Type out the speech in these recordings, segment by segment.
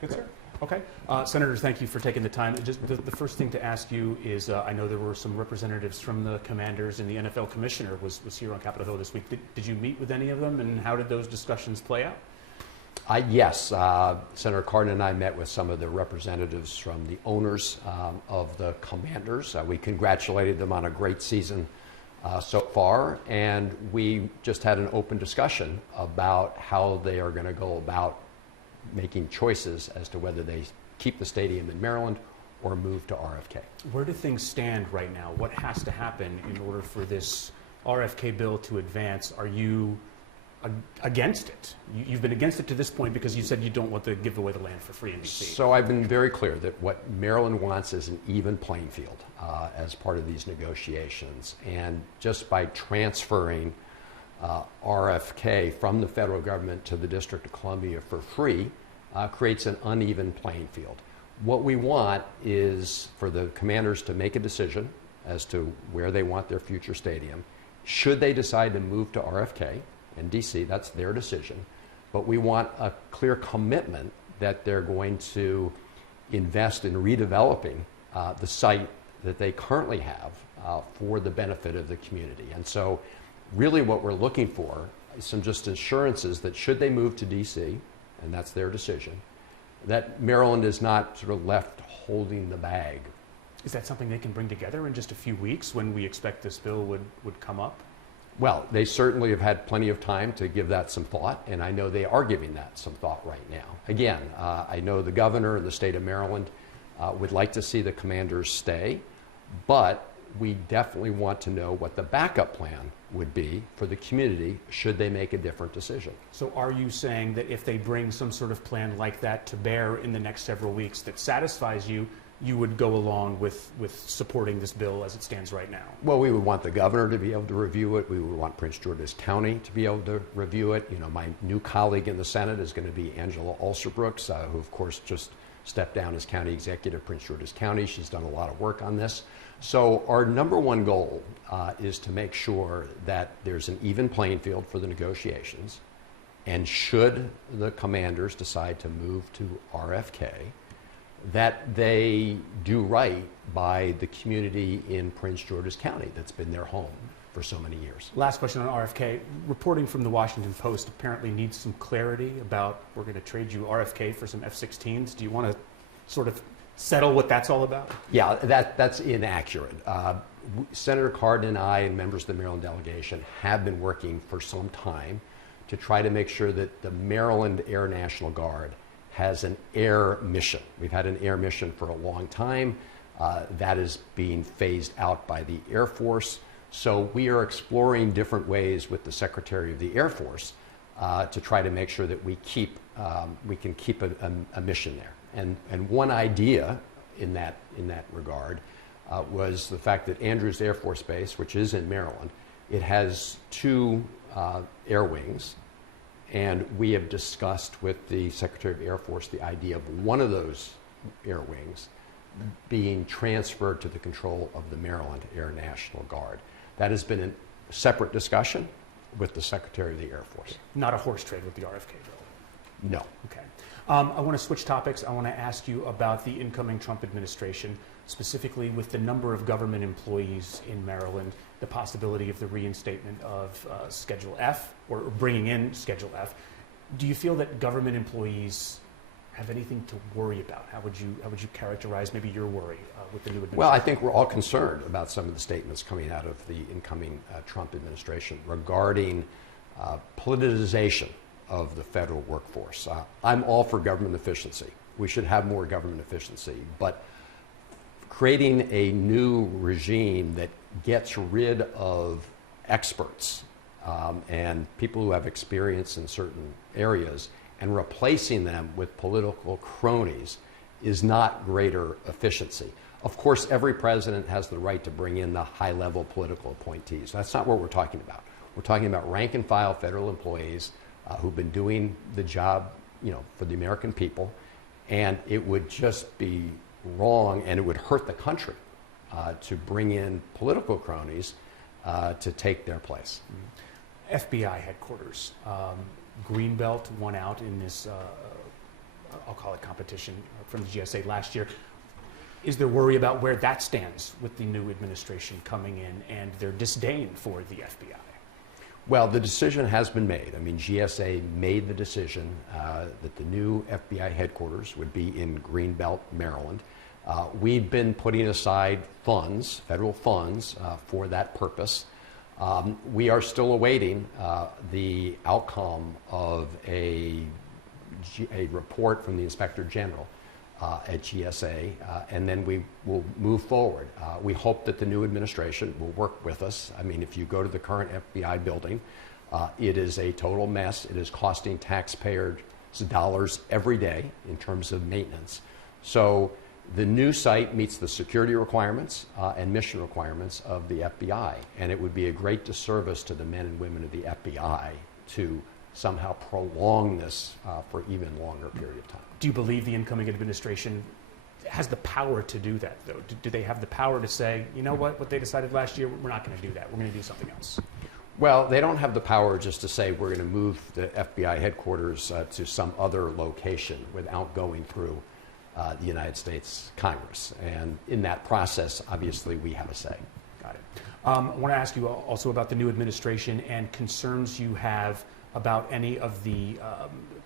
Good, sir. Okay. Senator, thank you for taking the time. Just the first thing to ask you is, I know there were some representatives from the Commanders, and the NFL commissioner was here on Capitol Hill this week. Did you meet with any of them, and how did those discussions play out? Yes. Senator Cardin and I met with some of the representatives from the owners of the Commanders. We congratulated them on a great season so far, and we just had an open discussion about how they are going to go about making choices as to whether they keep the stadium in Maryland or move to RFK. Where do things stand right now? What has to happen in order for this RFK bill to advance? Are you against it? You've been against it to this point because you said you don't want to give away the land for free in D.C. So I've been very clear that what Maryland wants is an even playing field as part of these negotiations. And just by transferring RFK from the federal government to the District of Columbia for free creates an uneven playing field. What we want is for the Commanders to make a decision as to where they want their future stadium. Should they decide to move to RFK in DC, that's their decision. But we want a clear commitment that they're going to invest in redeveloping the site that they currently have for the benefit of the community. And so really what we're looking for is some just assurances that should they move to DC, and that's their decision, that Maryland is not sort of left holding the bag. Is that something they can bring together in just a few weeks when we expect this bill would come up? Well, they certainly have had plenty of time to give that some thought, and I know they are giving that some thought right now. Again, I know the governor of the state of Maryland would like to see the Commanders stay, but we definitely want to know what the backup plan would be for the community should they make a different decision. So are you saying that if they bring some sort of plan like that to bear in the next several weeks that satisfies you, you would go along with supporting this bill as it stands right now? Well, we would want the governor to be able to review it. We would want Prince George's County to be able to review it. You know, my new colleague in the Senate is going to be Angela Alsobrooks, who of course just stepped down as county executive of Prince George's County. She's done a lot of work on this. So our number one goal is to make sure that there's an even playing field for the negotiations. And should the Commanders decide to move to RFK, that they do right by the community in Prince George's County that's been their home for so many years. Last question on RFK. Reporting from the Washington Post apparently needs some clarity about, we're going to trade you RFK for some F-16s. Do you want to sort of settle what that's all about? Yeah, that's inaccurate. Senator Cardin and I and members of the Maryland delegation have been working for some time to try to make sure that the Maryland Air National Guard has an air mission. We've had an air mission for a long time. That is being phased out by the Air Force. So we are exploring different ways with the Secretary of the Air Force to try to make sure that we can keep a mission there. And one idea in that regard was the fact that Andrews Air Force Base, which is in Maryland, it has two air wings, and we have discussed with the Secretary of the Air Force the idea of one of those air wings being transferred to the control of the Maryland Air National Guard. That has been a separate discussion with the Secretary of the Air Force. Not a horse trade with the RFK bill? No. Okay. I want to switch topics. I want to ask you about the incoming Trump administration, specifically with the number of government employees in Maryland, the possibility of the reinstatement of Schedule F, or bringing in Schedule F. Do you feel that government employees have anything to worry about? How would you characterize maybe your worry with the new administration? Well, I think we're all concerned about some of the statements coming out of the incoming Trump administration regarding politicization of the federal workforce. I'm all for government efficiency. We should have more government efficiency, but creating a new regime that gets rid of experts and people who have experience in certain areas and replacing them with political cronies is not greater efficiency. Of course, every president has the right to bring in the high-level political appointees. That's not what we're talking about. We're talking about rank-and-file federal employees who've been doing the job, for the American people, and it would just be wrong, and it would hurt the country to bring in political cronies to take their place. FBI headquarters. Greenbelt won out in this I'll call it competition from the GSA last year. Is there worry about where that stands with the new administration coming in and their disdain for the FBI? Well, the decision has been made. I mean, GSA made the decision that the new FBI headquarters would be in Greenbelt, Maryland. We've been putting aside funds, federal funds, for that purpose. We are still awaiting the outcome of a report from the Inspector General at GSA, and then we will move forward. We hope that the new administration will work with us. I mean, if you go to the current FBI building, it is a total mess. It is costing taxpayers dollars every day in terms of maintenance. So the new site meets the security requirements and mission requirements of the FBI, and it would be a great disservice to the men and women of the FBI to somehow prolong this for even longer period of time. Do you believe the incoming administration has the power to do that, though? Do they have the power to say, you know what they decided last year, we're not going to do that, we're going to do something else? Well, they don't have the power just to say we're going to move the FBI headquarters to some other location without going through the United States Congress. And in that process, obviously, we have a say. Got it. I want to ask you also about the new administration and concerns you have about any of the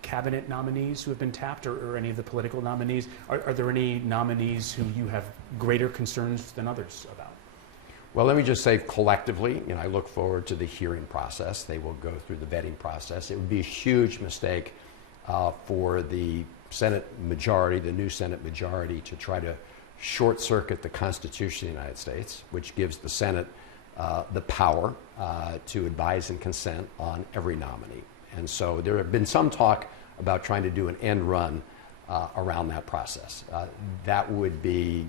cabinet nominees who have been tapped, or any of the political nominees. Are there any nominees who you have greater concerns than others about? Well, let me just say collectively, I look forward to the hearing process. They will go through the vetting process. It would be a huge mistake for the Senate majority, the new Senate majority, to try to short circuit the Constitution of the United States, which gives the Senate the power to advise and consent on every nominee. And so there have been some talk about trying to do an end run around that process. That would be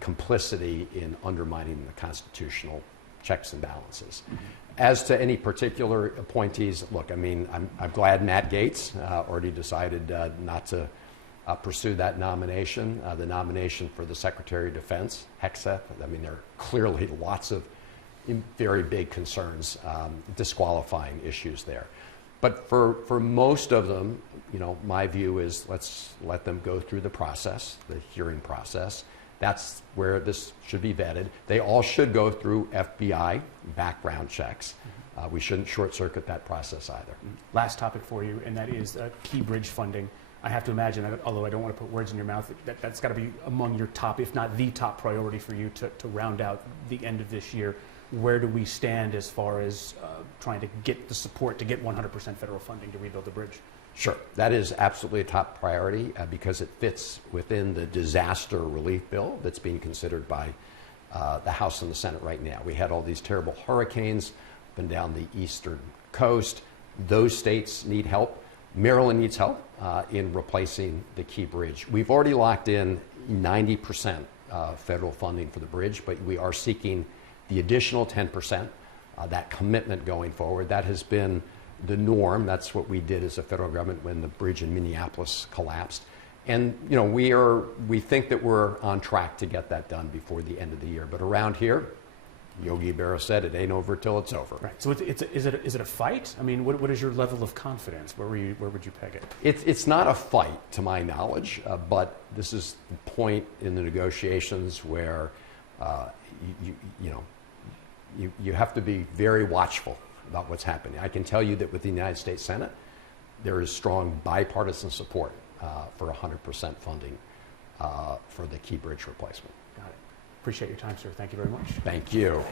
complicity in undermining the constitutional checks and balances. Mm-hmm. As to any particular appointees, look, I mean, I'm glad Matt Gaetz already decided not to pursue that nomination. The nomination for the Secretary of Defense, Hegseth, I mean, there are clearly lots of very big concerns, disqualifying issues there. But for most of them, my view is let's let them go through the process, the hearing process. That's where this should be vetted. They all should go through FBI background checks. We shouldn't short circuit that process either. Last topic for you, and that is Key Bridge funding. I have to imagine, although I don't want to put words in your mouth, that's got to be among your top, if not the top priority for you to round out the end of this year. Where do we stand as far as trying to get the support to get 100% federal funding to rebuild the bridge? Sure. That is absolutely a top priority because it fits within the disaster relief bill that's being considered by the House and the Senate right now. We had all these terrible hurricanes up and down the eastern coast. Those states need help. Maryland needs help in replacing the Key Bridge. We've already locked in 90% federal funding for the bridge, but we are seeking the additional 10%, that commitment going forward. That has been the norm. That's what we did as a federal government when the bridge in Minneapolis collapsed. And we think that we're on track to get that done before the end of the year. But around here, Yogi Berra said it ain't over till it's over. Right. So is it a fight? I mean, what is your level of confidence? Where would you peg it? It's not a fight, to my knowledge, but this is the point in the negotiations where you have to be very watchful about what's happening. I can tell you that with the United States Senate, there is strong bipartisan support for 100% funding for the Key Bridge replacement. Got it. Appreciate your time, sir. Thank you very much. Thank you.